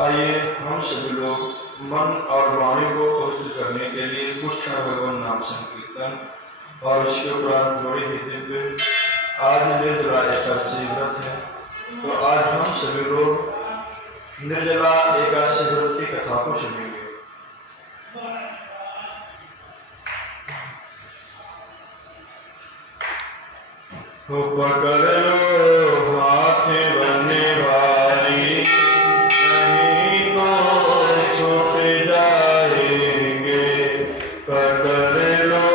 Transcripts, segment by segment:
आइए हम सभी लोग मन और वाणी को पवित्र करने के लिए कृष्ण भगवान नाम संकीर्तन और उसके उपरांत जोड़ी देते हुए आज निर्जला एकादशी व्रत है, तो आज हम सभी लोग निर्जला एकादशी व्रत की कथा को सुनेंगे। पकड़ लो हाथ बनने वाली, नहीं तो छूट जाएंगे। पकड़ लो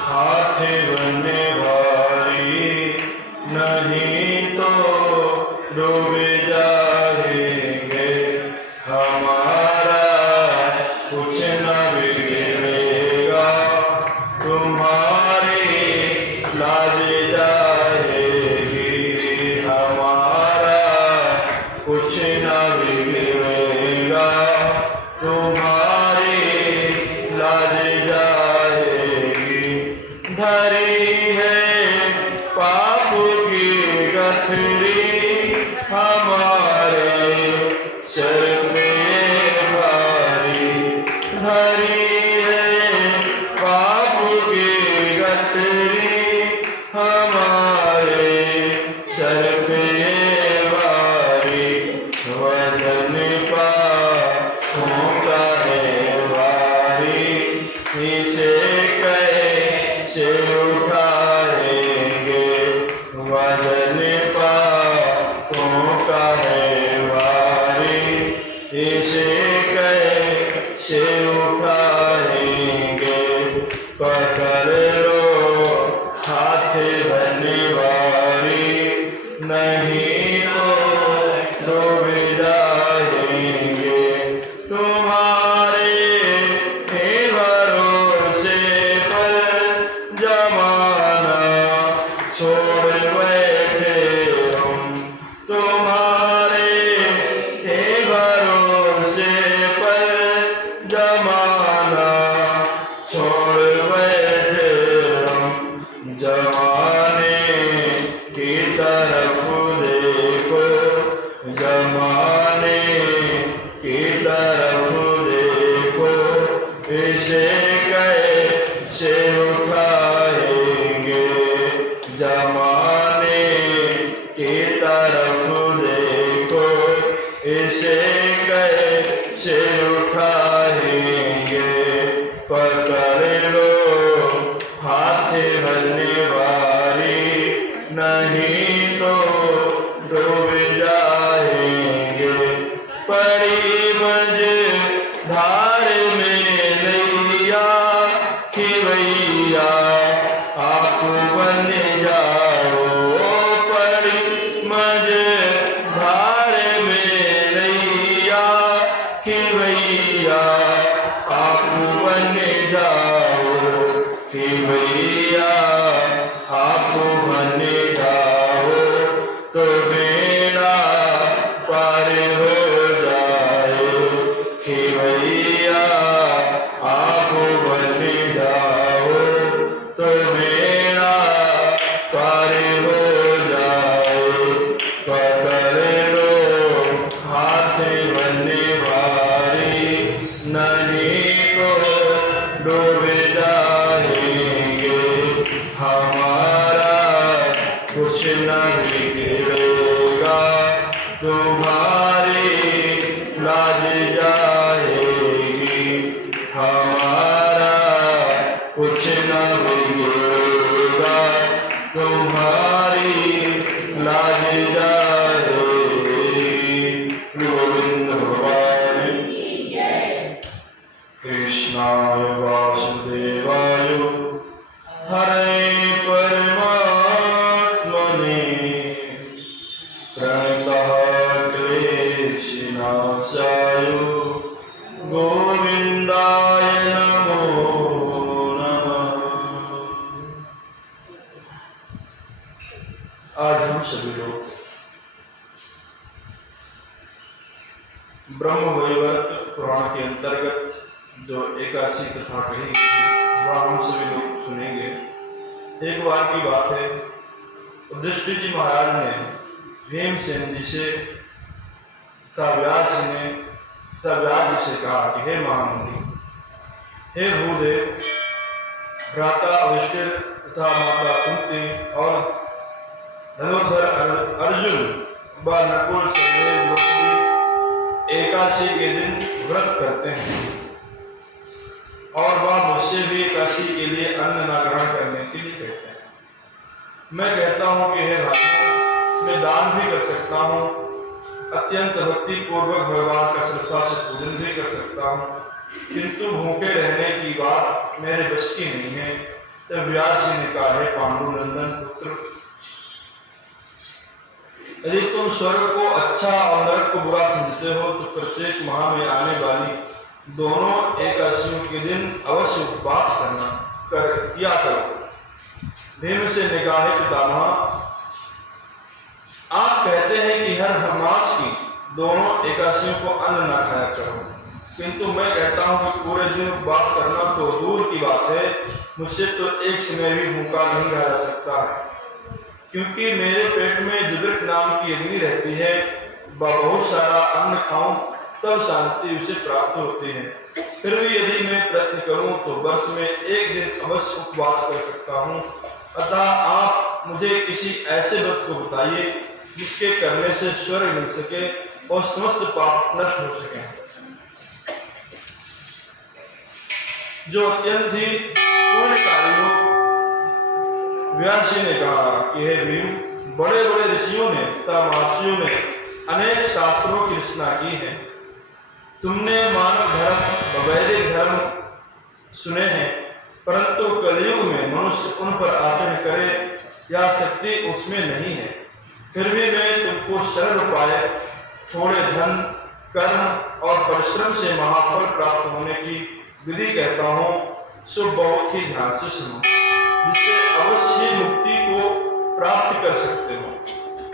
हाथ बनने वाली, नहीं तो डूब जाएंगे। हमारा कुछ न बिगड़ेगा, तुम्हारी लाज जाएगी। हमारा कुछ न बिगड़ेगा, तुम्हारी लाज जाएगी। धरी है पाप की गठरी, हमारे सर पे भारी। धरी है पाप की गठरी, हमारे सर पे भारी। वजन पापों का है भारी, इसे कैसे उठाएंगे। वजन पापों का है भारी, इसे कैसे उठाएंगे। पकड़ लो हाथ बनने वाली, नहीं तो डूब जाएंगे। तुम्हारे ही भरोसे पर जमाना छोड़ बैठे हम। तुम्हारे ही भरोसे पर जमाना छोड़ बैठे हम। जमाने की तरफ देखो, जमाने की तरफ देखो, इसे कैसे उठाएंगे। जमाने की तरफ देखो, इसे कैसे उठाएंगे। पकड़ लो हाथ बनने वाली, नहीं तो डूब जाएंगे। पड़ी मझधार में नैया, खिवैया आप बन जाओ। पड़ी मझधार में नैया, खिवैया आप बन जाओ। खिवैया आप बन जाओ, तो बेड़ा पार हो जाए। खिवैया आप बन जाओ, तो बेड़ा पार हो जाए। पकड़ लो हाथ बनने वाली, नहीं तो डूब जाएंगे। हमारा कुछ न बिगड़ेगा, तुम्हारी लाज जाएगी। हमारा कुछ न बिगड़ेगा, तुम्हारी लाज जाएगी। गोविंद भगवान कृष्णाय वासुदेवाय हरे परमात्मने प्रणतः क्लेशनाशाय गोविंदाय नमो नमः। आज हम सभी लोग ब्रह्मवैवर्त पुराण के अंतर्गत जो एकादशी कथा कही वह हम सभी लोग सुनेंगे। एक बार की बात है, युधिष्ठिर जी महाराज ने भीमसेन जी से तब व्यास जी से कहा कि हे महामुनि, हे भूदेव, भ्राता युधिष्ठिर तथा माता कुंती और धनुर्धर अर्जुन व नकुल सहदेव द्रौपदी एकादशी के दिन व्रत करते हैं और वह मुझसे भी एकादशी के लिए अन्न न ग्रहण करने के लिए कहते हैं। मैं कहता हूँ कि हे भाई, मैं दान भी कर सकता हूँ, अत्यंत भक्ति पूर्वक भगवान का श्रद्धा से पूजन भी कर सकता हूँ, किंतु भूखे रहने की बात मेरे बस की नहीं है। तब व्यास जी ने कहा, हे पांडुनंदन पुत्र, यदि तुम स्वर्ग को अच्छा और नरक को बुरा समझते हो तो प्रत्येक माह में आने वाली दोनों एकादशियों के दिन अवश्य उपवास किया करो। भीमसेन ने कहा, हे पितामह, आप कहते हैं कि हर मास की दोनों एकादशियों को अन्न न खाया करो, किंतु मैं कहता हूं कि पूरे दिन उपवास करना तो दूर की बात है, मुझसे तो एक समय भी भूखा नहीं रह जा सकता है, क्योंकि मेरे पेट में जुदृक नाम की अग्नि रहती है। बहुत सारा अन्न खाऊं तब शांति उसे प्राप्त होती है। फिर भी यदि मैं प्रयत्न करूं तो वर्ष में एक दिन अवश्य उपवास कर सकता हूं। अतः आप मुझे किसी ऐसे व्रत को बताइए जिसके करने से स्वर्ग मिल सके और समस्त पाप नष्ट हो सके, जो अत्यंत ही पुण्यकारी हो। व्यास जी ने कहा कि हे भीम, बड़े बड़े ऋषियों ने तथा महर्षियों ने अनेक शास्त्रों की रचना की है। तुमने मानव धर्म, वैदिक धर्म सुने हैं, परंतु कलयुग में मनुष्य उन पर आचरण करे या शक्ति उसमें नहीं है। फिर भी मैं तुमको सरल उपाय, थोड़े धन, कर्म और परिश्रम से महाफल प्राप्त होने की विधि कहता हूँ, सो बहुत ही ध्यान से सुनो, जिससे अवश्य ही मुक्ति को प्राप्त कर सकते हो।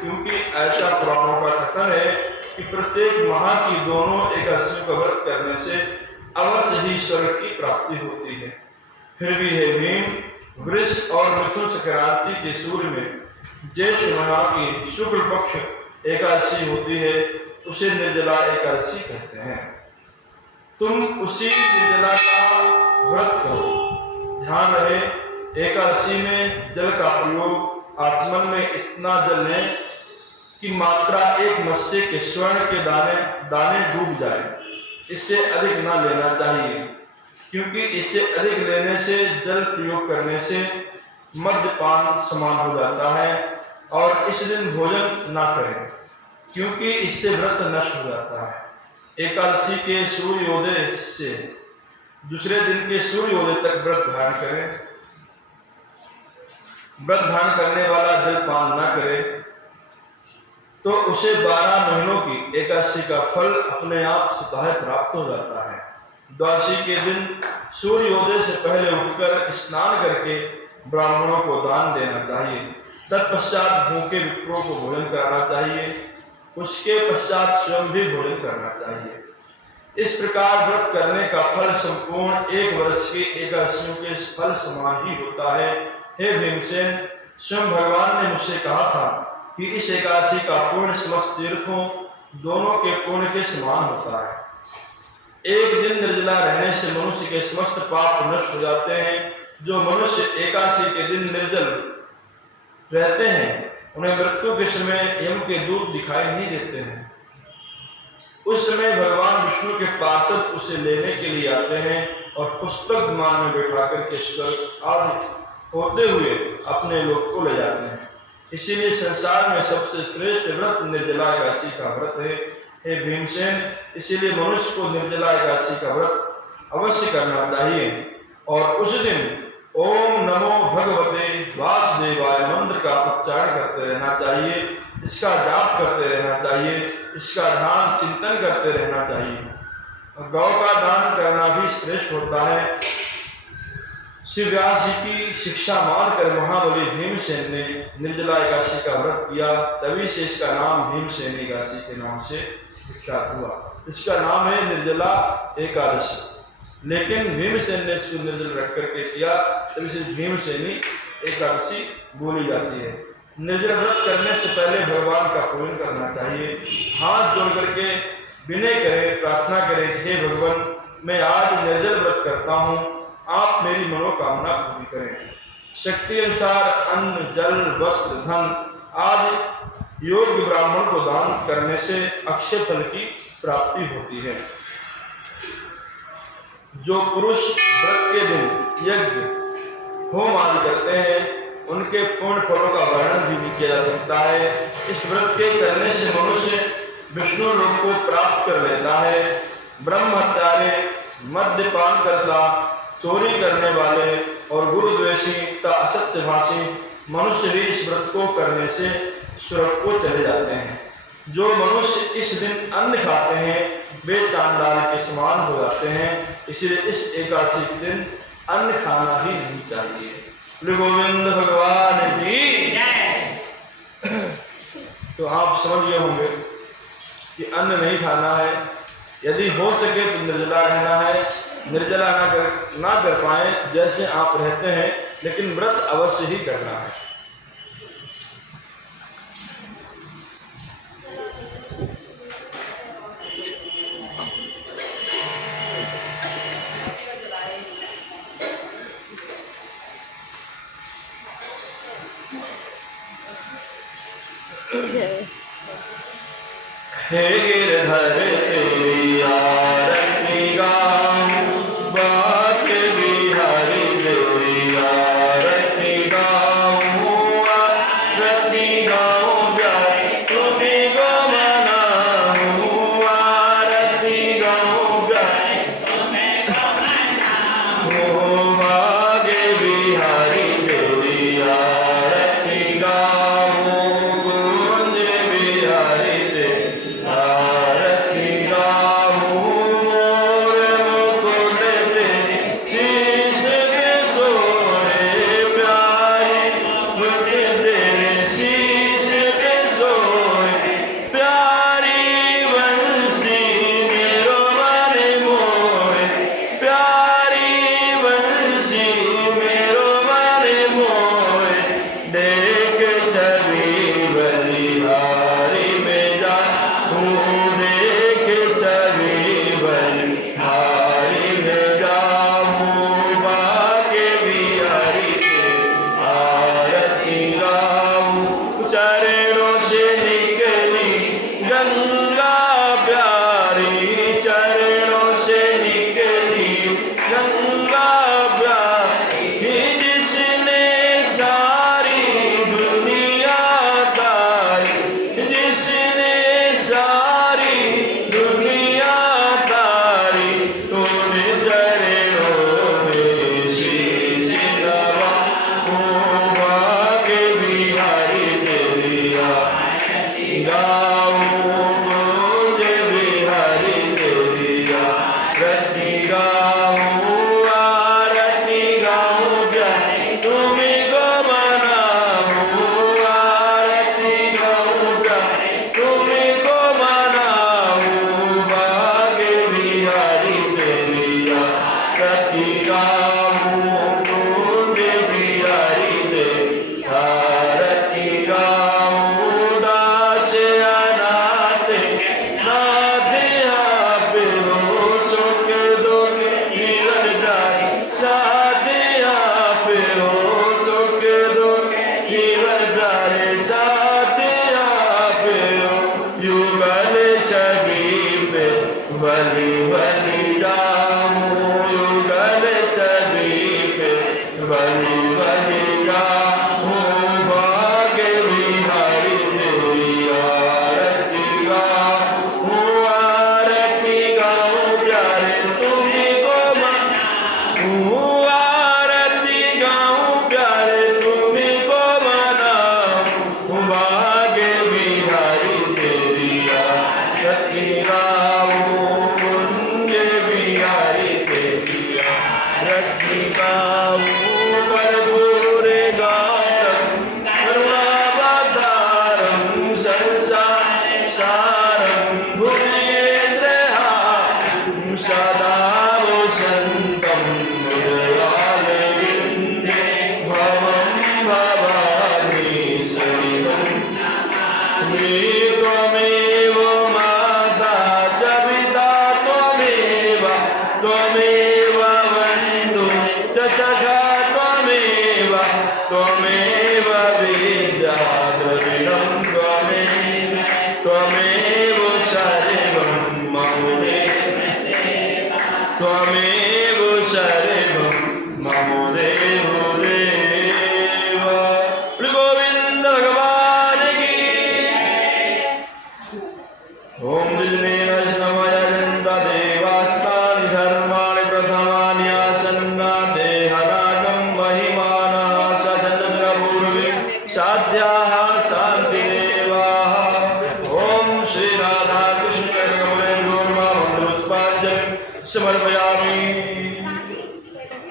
क्योंकि ऐसा पुराणों का कथन है कि प्रत्येक माह की दोनों एकादशियों का व्रत करने से अवश्य ही स्वर्ग की प्राप्ति होती है। फिर भी हे भीम, वृष और मिथुन संक्रांति के सूर्य में ज्येष्ठ माह की शुक्ल पक्ष एकादशी होती है, उसे निर्जला एकादशी कहते हैं। तुम उसी निर्जला का व्रत करो। ध्यान रहे, एकादशी में जल का प्रयोग आचमन में इतना जल लें कि मात्रा एक मत्स्य के स्वर्ण के दाने डूब जाए। इससे अधिक न लेना चाहिए, क्योंकि इससे अधिक लेने से जल प्रयोग करने से मद्यपान समान हो जाता है। और इस दिन भोजन ना करें, क्योंकि इससे व्रत नष्ट हो जाता है। एकादशी के सूर्योदय से दूसरे दिन के सूर्योदय तक व्रत धारण करें। व्रत धारण करने वाला जलपान न करे तो उसे 12 महीनों की एकादशी का फल अपने आप स्वतः प्राप्त हो जाता है। द्वादशी के दिन सूर्योदय से पहले उठकर स्नान करके ब्राह्मणों को दान देना चाहिए। तत्पश्चात भूखे विप्रों को भोजन कराना चाहिए। उसके पश्चात स्वयं भी भोजन करना चाहिए। इस प्रकार व्रत करने का फल संपूर्ण एक वर्ष की एकादशियों के फल समान ही होता है। हे भीमसेन, स्वयं भगवान ने मुझसे कहा था कि इस एकादशी का पुण्य समस्त तीर्थों दोनों के पुण्य के समान होता है। एक दिन निर्जला रहने से मनुष्य के समस्त पाप नष्ट हो जाते हैं। जो मनुष्य एकादशी के दिन निर्जल रहते हैं, उन्हें मृत्यु के समय यम के दूत दिखाई नहीं देते हैं। उस समय भगवान विष्णु के पार्षद उसे लेने के लिए आते हैं और पुष्पक विमान में बैठा करके स्वर्ग आदि होते हुए अपने लोक को ले जाते हैं। इसीलिए संसार में सबसे श्रेष्ठ व्रत निर्जला एकादशी का व्रत है। हे भीमसेन, इसीलिए मनुष्य को निर्जला एकादशी का व्रत अवश्य करना चाहिए और उस दिन ओम नमो भगवते वासुदेवाय मंत्र का उच्चारण करते रहना चाहिए। इसका जाप करते रहना चाहिए। इसका ध्यान चिंतन करते रहना चाहिए। गौ का दान करना भी श्रेष्ठ होता है। श्री व्यास जी की शिक्षा मानकर महाबली भीमसेन ने निर्जला एकादशी का व्रत किया। तभी से इसका नाम भीमसेन एकादशी के नाम से विख्यात हुआ। इसका नाम है निर्जला एकादशी, लेकिन भीमसेन ने इसको निर्जल रख करके किया, तभी से भीमसेनी एकादशी बोली जाती है। निर्जल व्रत करने से पहले भगवान का पूजन करना चाहिए। हाथ जोड़ करके विनय करें, प्रार्थना करें, हे भगवान मैं आज निर्जल व्रत करता हूँ, आप मेरी मनोकामना पूरी करें। शक्ति अनुसार अन्न, जल, वस्त्र, धन आदि योग्य ब्राह्मण को दान करने से अक्षय फल की प्राप्ति होती है। जो पुरुष व्रत के दिन यज्ञ, होम आदि करते हैं उनके पूर्ण फलों का वर्णन भी नहीं किया जा सकता है। इस व्रत के करने से मनुष्य विष्णु लोक को प्राप्त कर लेता है। ब्रह्म हत्यारे, मद्यपान करता, चोरी करने वाले और गुरुद्वेषी तथा असत्यभाषी मनुष्य भी इस व्रत को करने से स्वर्ग को चले जाते हैं। जो मनुष्य इस दिन अन्न खाते हैं वे चांडाल के समान हो जाते हैं, इसलिए इस एकादशी के दिन अन्न खाना ही नहीं चाहिए। गोविंद भगवान जी। तो आप समझ गए होंगे कि अन्न नहीं खाना है, यदि हो सके तो निर्जला रहना है। निर्जला ना कर पाए जैसे आप रहते हैं, लेकिन व्रत अवश्य ही करना है। हे गिरधर तेरी आरती गाऊं, बाके बिहारी तेरी आरती गाऊं, आरती गाऊं जाए तुम्हीं को मनाऊं, आरती गाऊं जाए तुम्हीं को मनाऊं, बाके बिहारी तेरी आरती गाऊं, गूंज बिहारी आरती गाऊं, मोर मुकुट तेरे शीश के सोए, प्यारे मुकुट तेरे शीश के सोए, प्यारी बंसी मेरो मन मोहे, प्यारी बंसी मेरो मन मोहे, देख छवि बलिहारी में जा देख छवि बलिहारी में जाऊं, बाके बिहारी के आरती गाऊं, चरणों से निकली गंगा प्यारी, चरणों से निकली गंगा प्यारी, जिसने सारी दुनिया तारी, जिसने सारी दुनिया तारी, तूने चरणों में शीश नवाऊं, बाके बिहारी तेरी आरती गाऊं, गूंज बिहारी तेरी आरती गाऊं, आरती गाऊं प्यारे तुम्हीं को मनाऊं, आरती गाऊं प्यारे तुम्हीं को मनाऊं, बाके बिहारी तेरी आरती गाऊं, गूंज बिहारी तेरी आरती गाऊं, दास अनाथ नाथ आप हो, सुख दुख जीवनदारी साथ आप हो, सुख दुख जीवनदारी साथ आप हो, युगल छवि पे बलि बलि जाऊं, युगल छवि पे बलि बलि जाऊं, बाके बिहारी तेरी आरती गाऊं, आरती गाऊं प्यारे तुम्हीं को मनाऊं, आरती गाऊं प्यारे तुम्हीं को मनाऊं, बाके बिहारी तेरी आरती गाऊं, कुंज त्वमेव विद्या द्रविणं